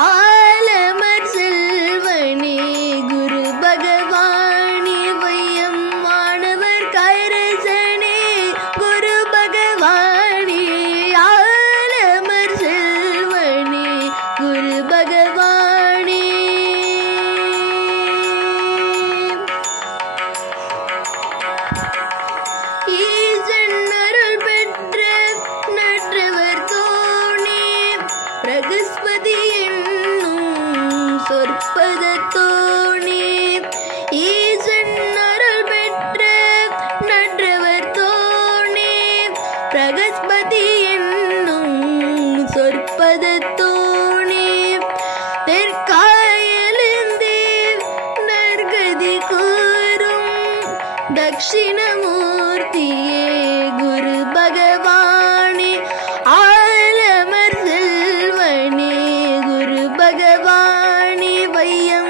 ஆலமர் செல்வனே குரு பகவானே வையம் மாணவர் கைரசனே குரு பகவானே ஆலமர் செல்வனே குரு பகவானே ஈசன் அருள் பெற்ற நற்றவர் தோணே பிரகஸ்பதி என்னும் சொற்பதத்தோணே ஈசன் அருள் பெற்ற நற்றவர் தோணே பிரகஸ்பதி என்னும் சொற்பதத்தோணே தெற்காயலிந்தே நற்கதி கூறும் தக்ஷிணமூர்த்தியே குரு பகவானே ஆலமர் செல்வனே குரு பகவானே வையம்